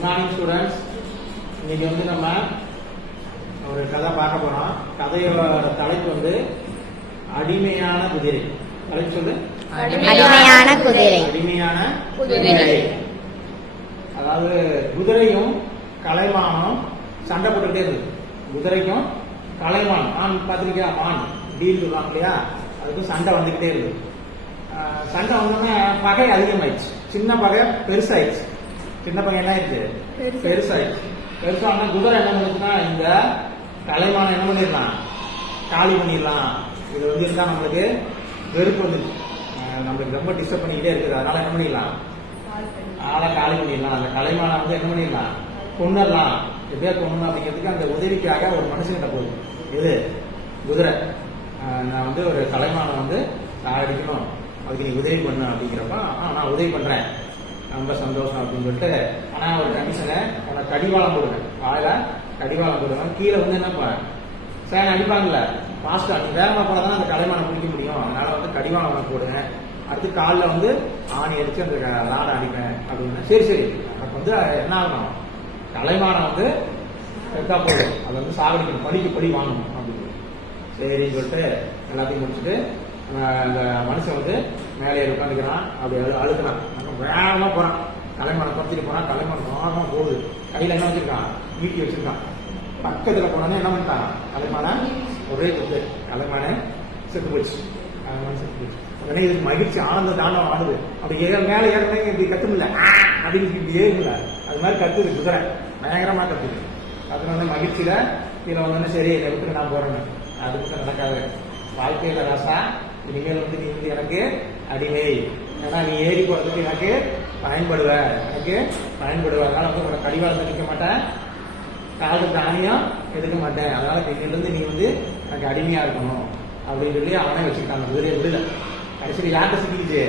Good morning students இன்னைக்கு வந்து நம்ம ஒரு கதை பார்க்க போறோம். கதையோட தலைப்பு வந்து அடிமையான குதிரை. தலைப்பு சொல்லு. அடிமையான குதிரை. அடிமையான குதிரை. அதாவது குதிரையும் கலைமானும் சண்டை போட்டுக்கிட்டே இருக்கு குதிரைக்கும் கலைமான் ஆண் பார்த்துருக்கியா? ஆண். டீல் சொல்லுவாங்க இல்லையா? அதுக்கும் சண்டை வந்துக்கிட்டே இருக்கு சண்டை வந்தோடனே பகை அதிகமாயிடுச்சு. சின்ன பகை பெருசாயிடுச்சு. சின்ன பகை என்ன ஆயிடுச்சு பெருசாயிடுச்சு பெருசான குதிரை என்ன பண்ணுச்சுன்னா இந்த கலைமானம் என்ன பண்ணிடலாம்? காலி பண்ணிடலாம். இது வந்து இருந்தா நம்மளுக்கு வெறுப்பு வந்துச்சு நம்மளுக்கு ரொம்ப டிஸ்டர்ப் பண்ணிக்கிட்டே இருக்குது. அதனால என்ன பண்ணிடலாம்? ஆளை காலி பண்ணிடலாம். அந்த கலைமானை வந்து என்ன பண்ணிடலாம்? கொண்டுடலாம் எப்படியா கொண்டு அப்படிங்கிறதுக்கு அந்த உதவிக்காக ஒரு மனுஷங்கிட்ட போகுது. எது? குதிரை. நான் வந்து ஒரு கலைமானை வந்து சாகடிக்கணும் அதுக்கு நீ உதவி பண்ணு அப்படிங்கிறப்ப நான் உதவி பண்றேன். ரொம்ப சந்தோஷம் அப்படின்னு சொல்லிட்டு ஆனா ஒரு கமிஷனை உனக்கு கடிவாளம் போடுவேன் வாயில கடிவாளம் போடுவேன் கீழே வந்து என்னப்பா சேனை அடிப்பாங்கல்ல? பாஸ்டா நீ வேகமா போனா தான் அந்த கலைமானை பிடிக்க முடியும். அதனால வந்து கடிவாளம் உனக்கு போடுவேன் அடுத்து காலில் வந்து ஆணி அடிச்சு அந்த லாடை அடிப்பேன் அப்படின்னு. சரி சரி. அப்போ வந்து என்ன ஆகணும்? கலைமானம் வந்து செத்தா போதும் அதை வந்து சாகடிக்கணும். படிக்கு படி வாங்கணும் அப்படின்னு. சரின்னு சொல்லிட்டு எல்லாத்தையும் முடிச்சுட்டு அந்த மனுஷன் வந்து மேலே உட்காந்துக்கிறான் அப்படி அழு அழுகிறான் வேகமா போறான். கலைமானம் பத்திட்டு போறான். கலைமானம் வேகமா போகுது. கையில என்ன வச்சிருக்கான்? ஈட்டி வச்சிருக்கான். பக்கத்துல போனோன்னே என்ன பண்ணிட்டான்? தலைமான ஒரே குத்து தலைமான செத்து போச்சு செத்து போச்சு உடனே இதுக்கு மகிழ்ச்சி ஆனந்த தானம் ஆடுது அப்படி ஏற மேல ஏறனே இப்படி கத்துமில்ல அப்படின்னு இப்படி ஏறுல அது மாதிரி கத்துது குதிரை. பயங்கரமா கத்துது. அதனால மகிழ்ச்சியில இதுல வந்து சரி இந்த விட்டு நான் போறேன்னு. அது மட்டும் நடக்காது. வாழ்க்கையில ராசா இனிமேல் வந்து நீ வந்து எனக்கு அடிமை. ஏன்னா நீ ஏறி போறதுக்கு எனக்கு பயன்படுவ. எனக்கு பயன்படுவ. அதனால வந்து உனக்கு கடிவாளத்தை நிற்க மாட்டேன். காது தானியம் எடுக்க மாட்டேன். அதனால இன்னிலிருந்து நீ வந்து எனக்கு அடிமையா இருக்கணும். அப்படின்னு சொல்லி அவனே வச்சுக்கிட்டாங்க குதிரையை விடல கடைசியில் யார்கிட்ட சிக்கிச்சு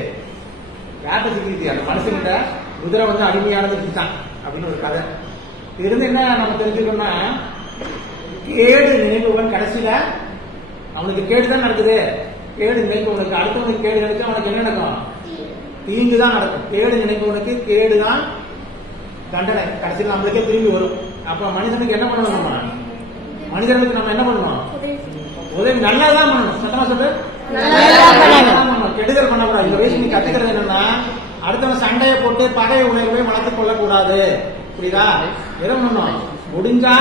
யார்கிட்ட சிக்கிச்சு அந்த மனுஷன்கிட்ட குதிரை வந்து அடிமையானது சிக்கிட்டான் அப்படின்னு ஒரு கதை. இருந்து என்ன நம்ம தெரிஞ்சுக்கணும்னா கேடு நினைவுகள் கடைசியில அவனுக்கு கேடு தான் நடக்குது. கேடு நினைப்பவனுக்கு அடுத்தவனுக்கு கேடு நினைச்சா அவனுக்கு என்ன நடக்கும்? தீங்கு தான் நடக்கும். கேடு நினைப்பவனுக்கு கேடு தான் தண்டனை. கடைசியில் நம்மளுக்கே திரும்பி வரும். அப்ப மனிதனுக்கு என்ன பண்ணணும் நம்ம? மனிதனுக்கு நம்ம என்ன பண்ணணும்? உதவி நல்லதான் பண்ணணும். சத்தமா சொல்லு. கெடுதல் பண்ணக்கூடாது. இந்த வயசு நீ கத்துக்கிறது என்னன்னா அடுத்தவன் சண்டையை போட்டு பகை உணர்வை வளர்த்துக் கொள்ளக்கூடாது. புரியுதா? எதை பண்ணணும்? முடிஞ்சா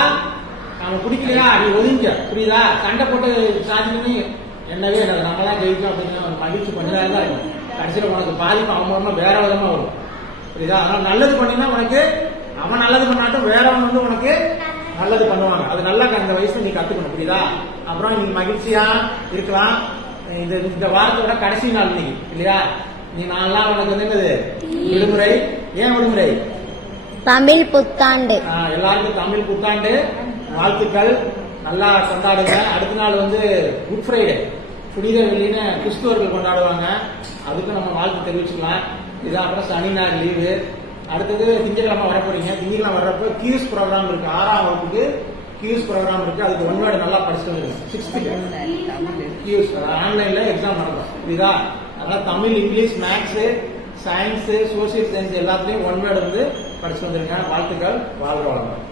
அவன் பிடிக்கலையா? நீ ஒதுங்க. புரியுதா? சண்டை போட்டு சாதிக்கணும் என்னவே இல்லை நம்மளாம் ஜெயிச்சோம் அப்படின்னு ஒரு மகிழ்ச்சி பண்ணிதான் தான் இருக்கும். கடைசியில் உனக்கு பாதிப்பு அவன் மூலமா வேற விதமா வரும். புரியுதா? அதனால நல்லது பண்ணினா உனக்கு அவன் நல்லது பண்ணாட்டும் வேறவன் வந்து உனக்கு நல்லது பண்ணுவாங்க. அது நல்லா அந்த வயசுல நீ கத்துக்கணும் புரியுதா? அப்புறம் நீ மகிழ்ச்சியா இருக்கலாம். இந்த இந்த வாரத்தோட கடைசி நாள் நீ இல்லையா? நீ நான்லாம் உனக்கு வந்து என்னது? விடுமுறை. ஏன் விடுமுறை? தமிழ் புத்தாண்டு. எல்லாருக்கும் தமிழ் புத்தாண்டு வாழ்த்துக்கள். நல்லா கொண்டாடுங்க. அடுத்த நாள் வந்து குட் ஃப்ரைடே புனித வெள்ளின்னு கிறிஸ்துவர்கள் கொண்டாடுவாங்க. அதுக்கும் நம்ம வாழ்த்து தெரிவிச்சுக்கலாம். இது அப்புறம் சனி ஞாயிறு லீவு அடுத்தது திங்கட்கிழமை வர போறீங்க திங்கட்கிழமை வர்றப்போ கியூஸ் ப்ரோக்ராம் இருக்கு. ஆறாம் வகுப்புக்கு கியூஸ் ப்ரோக்ராம் இருக்கு. அதுக்கு ஒன் வேர்டு நல்லா படிச்சுட்டு வந்துருங்க. சிக்ஸ்த்துக்கு கியூஸ் ஆன்லைன்ல எக்ஸாம் நடக்கும் புரியுதா? அதனால Tamil English maths science social science எல்லாத்துலயும் ஒன் வேர்டு வந்து படிச்சு வந்துருங்க. வாழ்த்துக்கள். வாழ்க வளமுடன்.